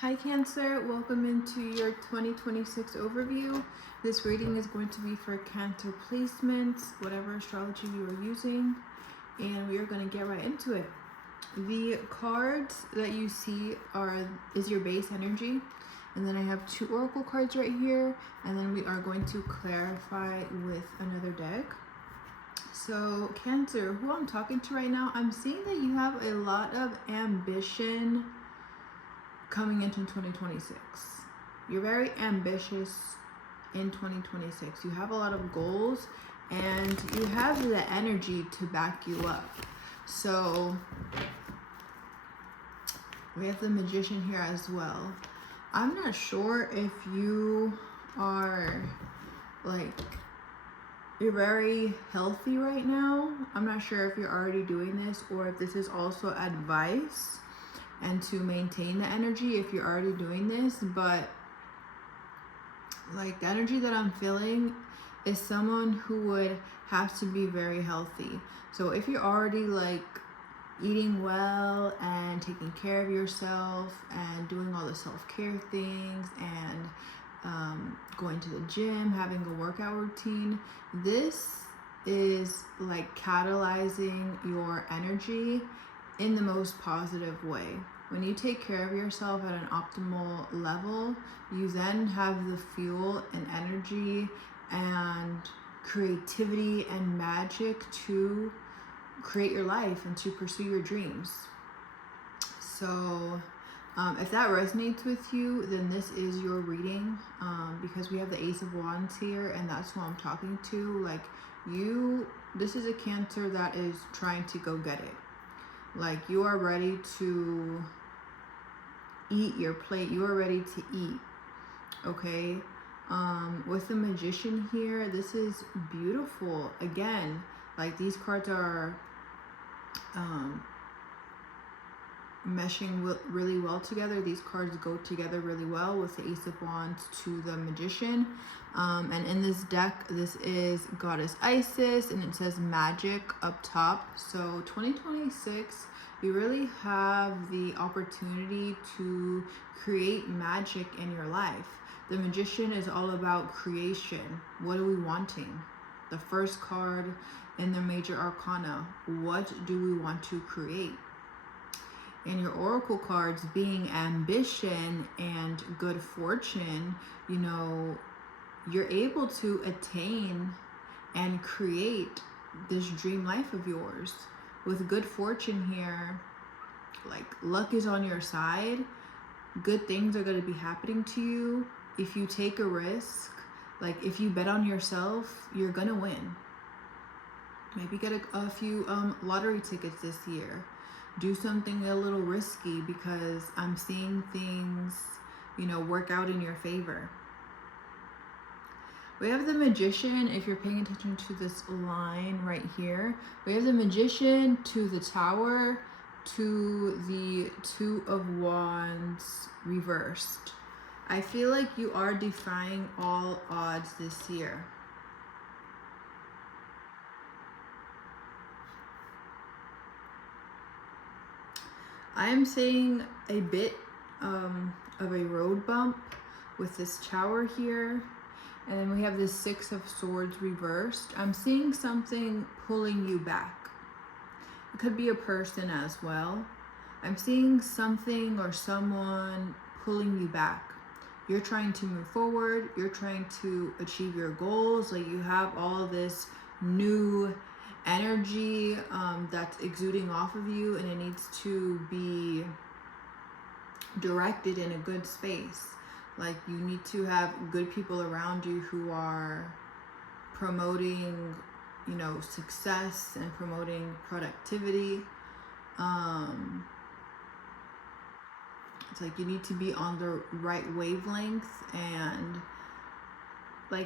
Hi Cancer, welcome into your 2026 overview. This reading is going to be for Cancer placements, whatever astrology you are using, and we are going to get right into it. The cards that you see is your base energy, and then I have two oracle cards right here, and then we are going to clarify with another deck. So Cancer, who I'm talking to right now, I'm seeing that you have a lot of ambition coming into 2026. You're very ambitious in 2026. You have a lot of goals and you have the energy to back you up. So we have the Magician here as well. I'm not sure if you are you're very healthy right now. I'm not sure if you're already doing this or if this is also advice and to maintain the energy if you're already doing this, but the energy that I'm feeling is someone who would have to be very healthy. So if you're already eating well and taking care of yourself and doing all the self-care things and going to the gym, having a workout routine, this is catalyzing your energy in the most positive way. When you take care of yourself at an optimal level, you then have the fuel and energy and creativity and magic to create your life and to pursue your dreams. So if that resonates with you, then this is your reading, because we have the Ace of Wands here, and that's who I'm talking to. This is a Cancer that is trying to go get it. You are ready to eat your plate. You are ready to eat. Okay. With the Magician here, this is beautiful. Again, these cards are meshing really well together. These cards go together really well with the Ace of Wands to the Magician. And in this deck, this is Goddess Isis, and it says magic up top. So 2026, you really have the opportunity to create magic in your life. The Magician is all about creation. What are we wanting? The first card in the Major Arcana. What do we want to create? And your oracle cards being ambition and good fortune, you're able to attain and create this dream life of yours. With good fortune here, luck is on your side. Good things are going to be happening to you. If you take a risk, if you bet on yourself, you're going to win. Maybe get a few lottery tickets this year. Do something a little risky, because I'm seeing things, work out in your favor. We have the Magician. If you're paying attention to this line right here, we have the Magician to the Tower to the Two of Wands reversed. I feel like you are defying all odds this year. I am seeing a bit of a road bump with this Tower here. And then we have this Six of Swords reversed. I'm seeing something pulling you back. It could be a person as well. I'm seeing something or someone pulling you back. You're trying to move forward. You're trying to achieve your goals. You have all this new energy that's exuding off of you, and it needs to be directed in a good space. You need to have good people around you who are promoting, success and promoting productivity. It's you need to be on the right wavelength, and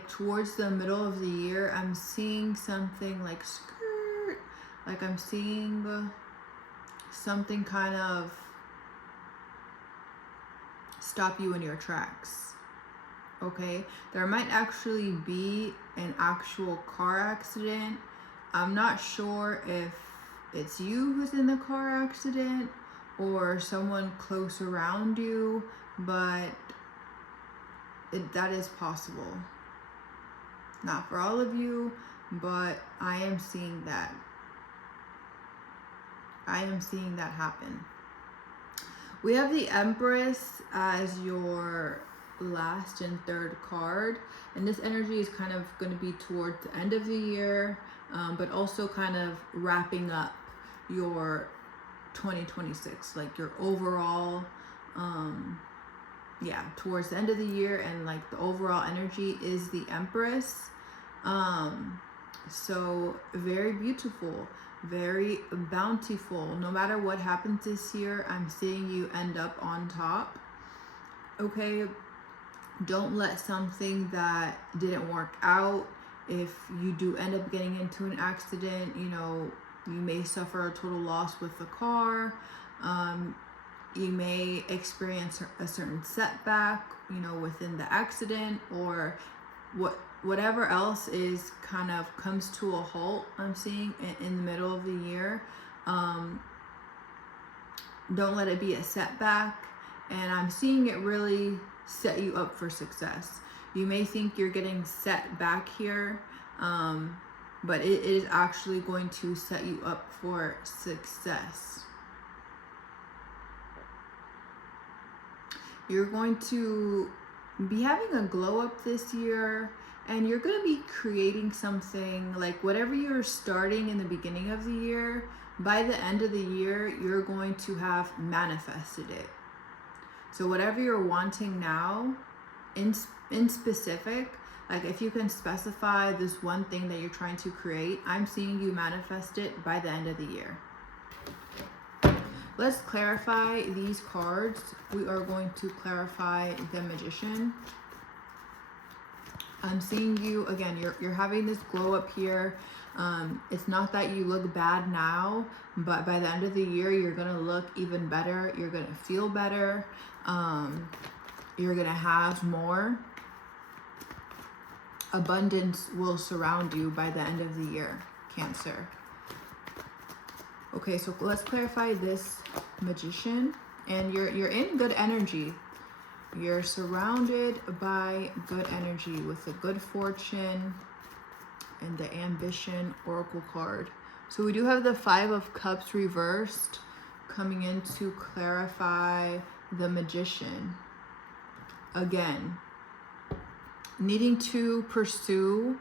towards the middle of the year, I'm seeing something skirt. I'm seeing something kind of stop you in your tracks. Okay, there might actually be an actual car accident. I'm not sure if it's you who's in the car accident or someone close around you, but that is possible. Not for all of you, but I am seeing that. I am seeing that happen. We have the Empress as your last and third card, and this energy is kind of going to be towards the end of the year, but also kind of wrapping up your 2026, like your overall towards the end of the year, and like the overall energy is the Empress. So very beautiful, very bountiful. No matter what happens this year, I'm seeing you end up on top. Okay, don't let something that didn't work out, if you do end up getting into an accident, you know, you may suffer a total loss with the car. You may experience a certain setback, you know, within the accident, or whatever else is kind of comes to a halt. I'm seeing in the middle of the year. Don't let it be a setback, and I'm seeing it really set you up for success. You may think you're getting set back here, but it is actually going to set you up for success. You're going to be having a glow up this year, and you're going to be creating something, like whatever you're starting in the beginning of the year, by the end of the year, you're going to have manifested it. So whatever you're wanting now, in specific, like if you can specify this one thing that you're trying to create, I'm seeing you manifest it by the end of the year. Let's clarify these cards. We are going to clarify the Magician. I'm seeing you, again, you're having this glow up here. It's not that you look bad now, but by the end of the year, you're going to look even better. You're going to feel better. You're going to have more. Abundance will surround you by the end of the year, Cancer. Okay, so let's clarify this Magician. And you're in good energy. You're surrounded by good energy with the good fortune and the Ambition Oracle card. So we do have the Five of Cups reversed coming in to clarify the Magician. Again, needing to pursue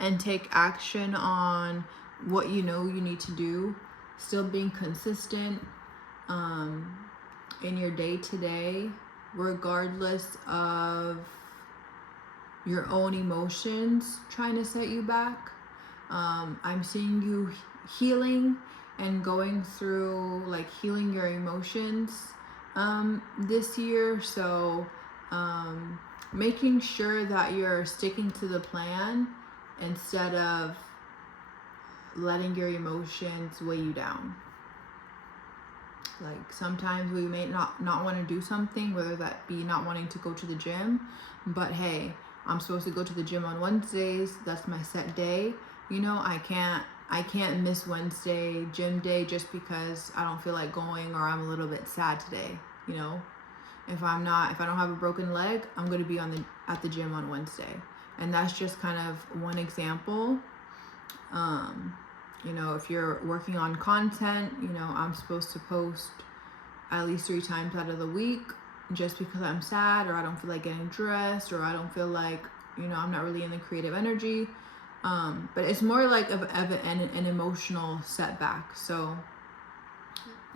and take action on what you know you need to do, still being consistent in your day-to-day, regardless of your own emotions trying to set you back. I'm seeing you healing and going through, like, healing your emotions this year. So making sure that you're sticking to the plan instead of letting your emotions weigh you down. Like, sometimes we may not want to do something, whether that be not wanting to go to the gym, but hey, I'm supposed to go to the gym on Wednesdays. That's my set day. You know, I can't miss Wednesday gym day just because I don't feel like going, or I'm a little bit sad today. You know, if I don't have a broken leg, I'm going to be at the gym on Wednesday. And that's just kind of one example. You know, if you're working on content, you know, I'm supposed to post at least 3 times out of the week just because I'm sad, or I don't feel like getting dressed, or I don't feel like, you know, I'm not really in the creative energy. But it's more like an emotional setback. So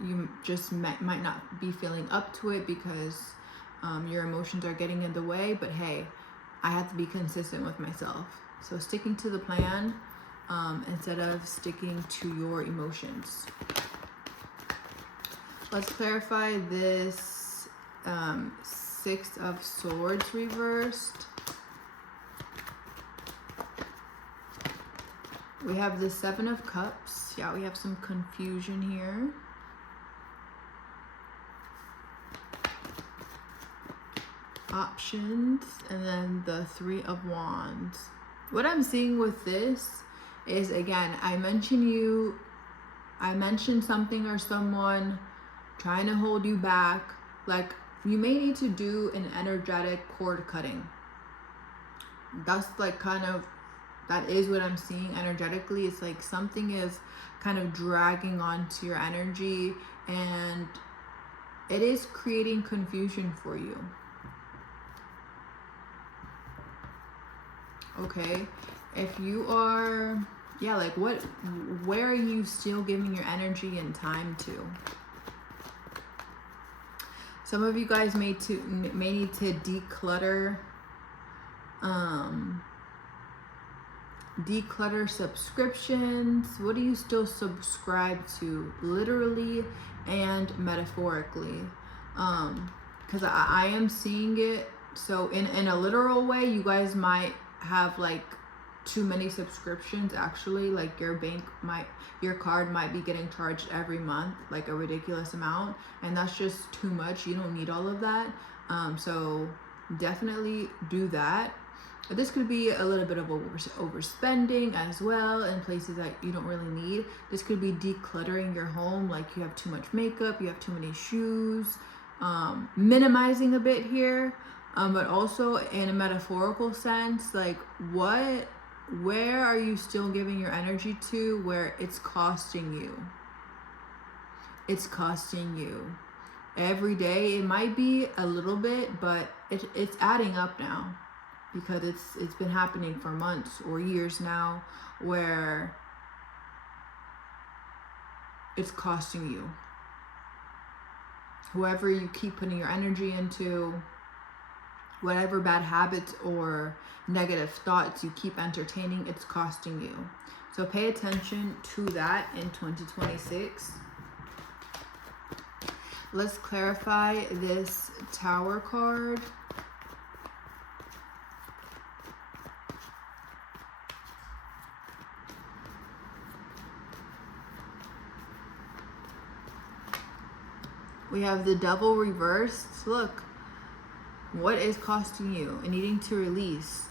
you just might not be feeling up to it because your emotions are getting in the way. But hey, I have to be consistent with myself. So sticking to the plan instead of sticking to your emotions. Let's clarify this Six of Swords reversed. We have the Seven of Cups. Yeah, we have some confusion here. Options, and then the Three of Wands. What I'm seeing with this is, again, I mentioned something or someone trying to hold you back. Like, you may need to do an energetic cord cutting. That's like kind of, that is what I'm seeing energetically. It's like something is kind of dragging onto your energy, and it is creating confusion for you. Okay, if you are, yeah, like where are you still giving your energy and time to? Some of you guys may need to declutter, declutter subscriptions. What do you still subscribe to, literally and metaphorically? Because I am seeing it. So in a literal way, you guys might have like too many subscriptions. Actually, like your card might be getting charged every month like a ridiculous amount, and that's just too much. You don't need all of that. So definitely do that. This could be a little bit of overspending as well in places that you don't really need. This could be decluttering your home, like you have too much makeup, you have too many shoes, minimizing a bit here, but also in a metaphorical sense, like where are you still giving your energy to where it's costing you? It's costing you. Every day, it might be a little bit, but it's adding up now. Because it's been happening for months or years now, where it's costing you. Whoever you keep putting your energy into, whatever bad habits or negative thoughts you keep entertaining, it's costing you. So pay attention to that in 2026. Let's clarify this Tower card. We have the Devil reversed. Look, what is costing you? And needing to release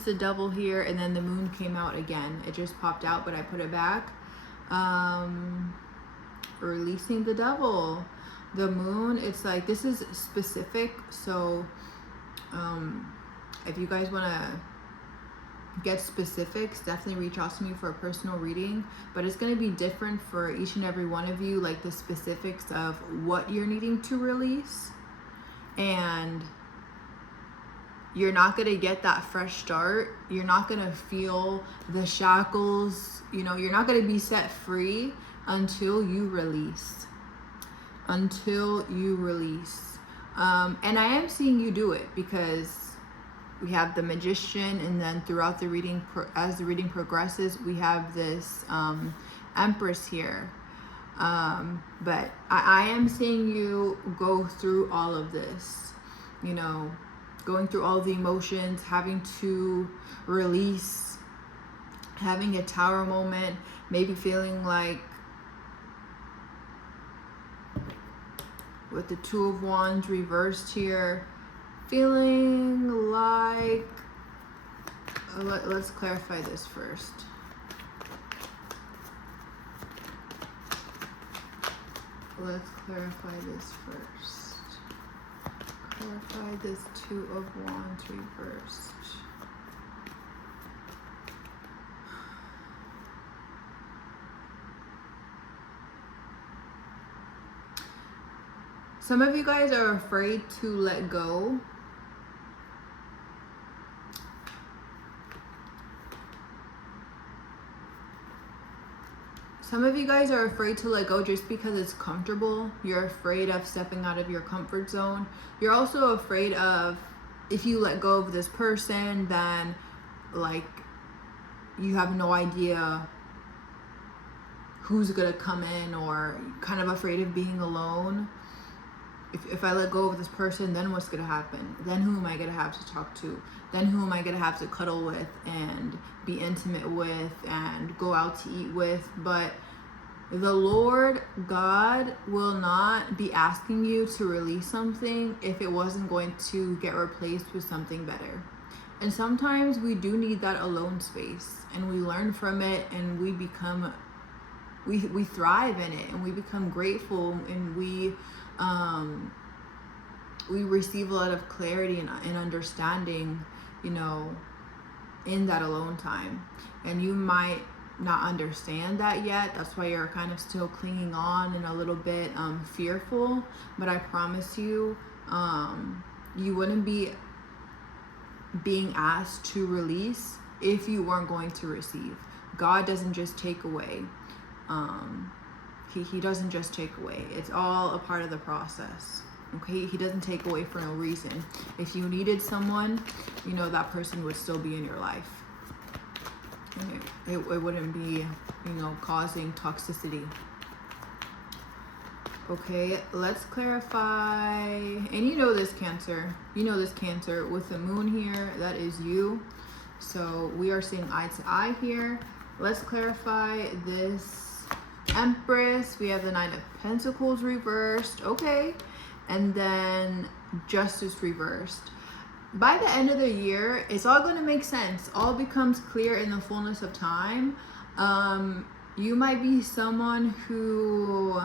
the Devil here, and then the Moon came out again. It just popped out, but I put it back. Releasing the Devil. The Moon, it's like, this is specific. So if you guys want to get specifics, definitely reach out to me for a personal reading, but it's going to be different for each and every one of you, like the specifics of what you're needing to release. And you're not going to get that fresh start. You're not going to feel the shackles, you know, you're not going to be set free until you release. And I am seeing you do it, because we have the Magician, and then throughout the reading, as the reading progresses, we have this Empress here. But I am seeing you go through all of this, you know, going through all the emotions, having to release, having a Tower moment, maybe feeling like, with the Two of Wands reversed here, feeling like, let's clarify this first. Let's clarify this first. Clarify this Two of Wands reversed. Some of you guys are afraid to let go. Some of you guys are afraid to let go just because it's comfortable. You're afraid of stepping out of your comfort zone. You're also afraid of, if you let go of this person, then like you have no idea who's gonna come in, or kind of afraid of being alone. If I let go of this person, then what's gonna happen? Then who am I gonna have to talk to? Then who am I gonna have to cuddle with and be intimate with and go out to eat with? But the Lord God will not be asking you to release something if it wasn't going to get replaced with something better. And sometimes we do need that alone space, and we learn from it, and we become we thrive in it, and we become grateful, and we receive a lot of clarity and understanding, you know, in that alone time. And you might not understand that yet. That's why you're kind of still clinging on and a little bit fearful. But I promise you, you wouldn't be being asked to release if you weren't going to receive. God doesn't just take away. He doesn't just take away. It's all a part of the process. Okay, he doesn't take away for no reason. If you needed someone, you know, that person would still be in your life. And it wouldn't be, you know, causing toxicity. Okay, let's clarify. And you know this, Cancer. You know this, Cancer. With the moon here, that is you. So we are seeing eye to eye here. Let's clarify this Empress. We have the Nine of Pentacles reversed. Okay. And then Justice reversed. By the end of the year, it's all going to make sense. All becomes clear in the fullness of time. You might be someone who,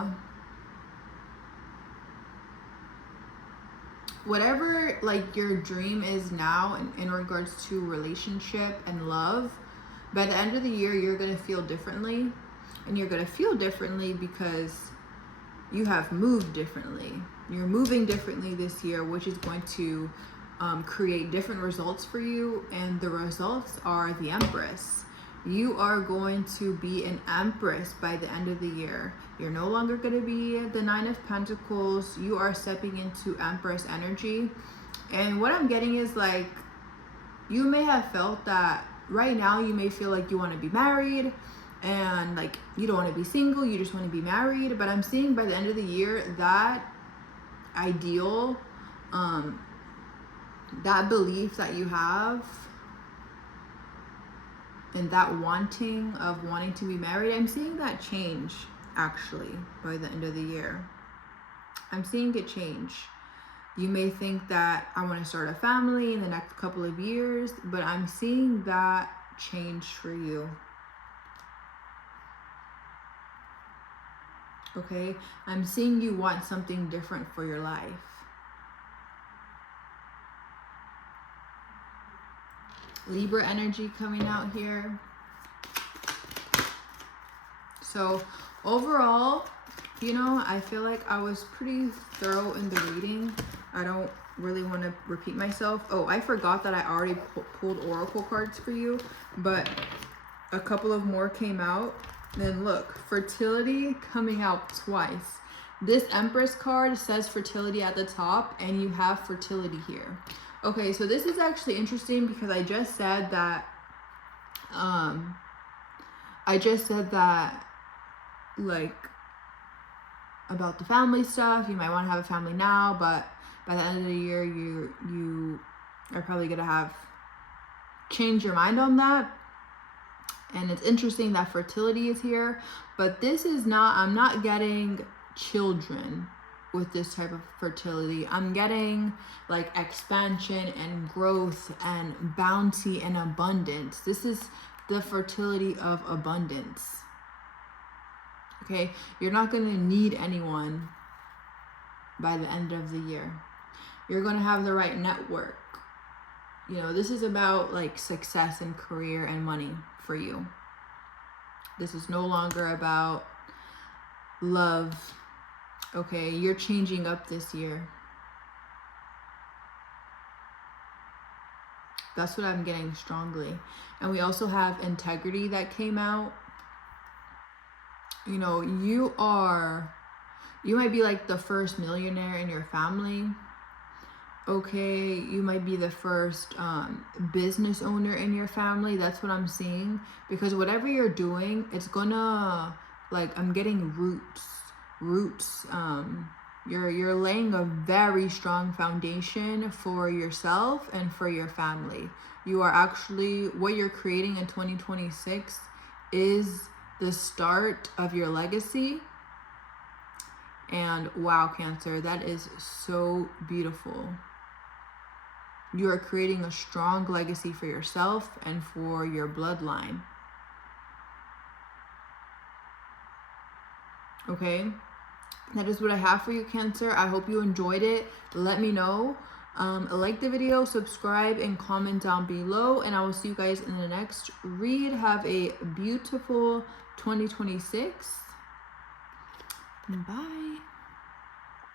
whatever like your dream is now in regards to relationship and love, by the end of the year, you're going to feel differently. And you're going to feel differently because you have moved differently. You're moving differently this year, which is going to create different results for you. And the results are the Empress. You are going to be an Empress by the end of the year. You're no longer going to be the Nine of Pentacles. You are stepping into Empress energy. And what I'm getting is like, you may have felt that right now you may feel like you want to be married and like you don't want to be single, you just want to be married. But I'm seeing by the end of the year that ideal, that belief that you have and that wanting to be married, I'm seeing that change actually by the end of the year. I'm seeing it change. You may think that I want to start a family in the next couple of years, but I'm seeing that change for you. Okay, I'm seeing you want something different for your life. Libra energy coming out here. So overall, you know, I feel like I was pretty thorough in the reading. I don't really want to repeat myself. Oh, I forgot that I already pulled oracle cards for you, but a couple of more came out. Then look, fertility coming out twice. This Empress card says fertility at the top, and you have fertility here. Okay, so this is actually interesting because I just said that like about the family stuff. You might want to have a family now, but by the end of the year you are probably gonna change your mind on that. And it's interesting that fertility is here, but this is not, I'm not getting children with this type of fertility. I'm getting like expansion and growth and bounty and abundance. This is the fertility of abundance. Okay, you're not going to need anyone by the end of the year. You're going to have the right network. You know, this is about like success and career and money for you. This is no longer about love. Okay, you're changing up this year. That's what I'm getting strongly. And we also have integrity that came out. You know, you might be like the first millionaire in your family. Okay, you might be the first business owner in your family. That's what I'm seeing. Because whatever you're doing, it's gonna, like, I'm getting roots. You're laying a very strong foundation for yourself and for your family. You are actually, what you're creating in 2026 is the start of your legacy. And wow, Cancer, that is so beautiful. You are creating a strong legacy for yourself and for your bloodline. Okay, that is what I have for you, Cancer. I hope you enjoyed it. Let me know. Like the video, subscribe, and comment down below, and I will see you guys in the next read. Have a beautiful 2026. Bye.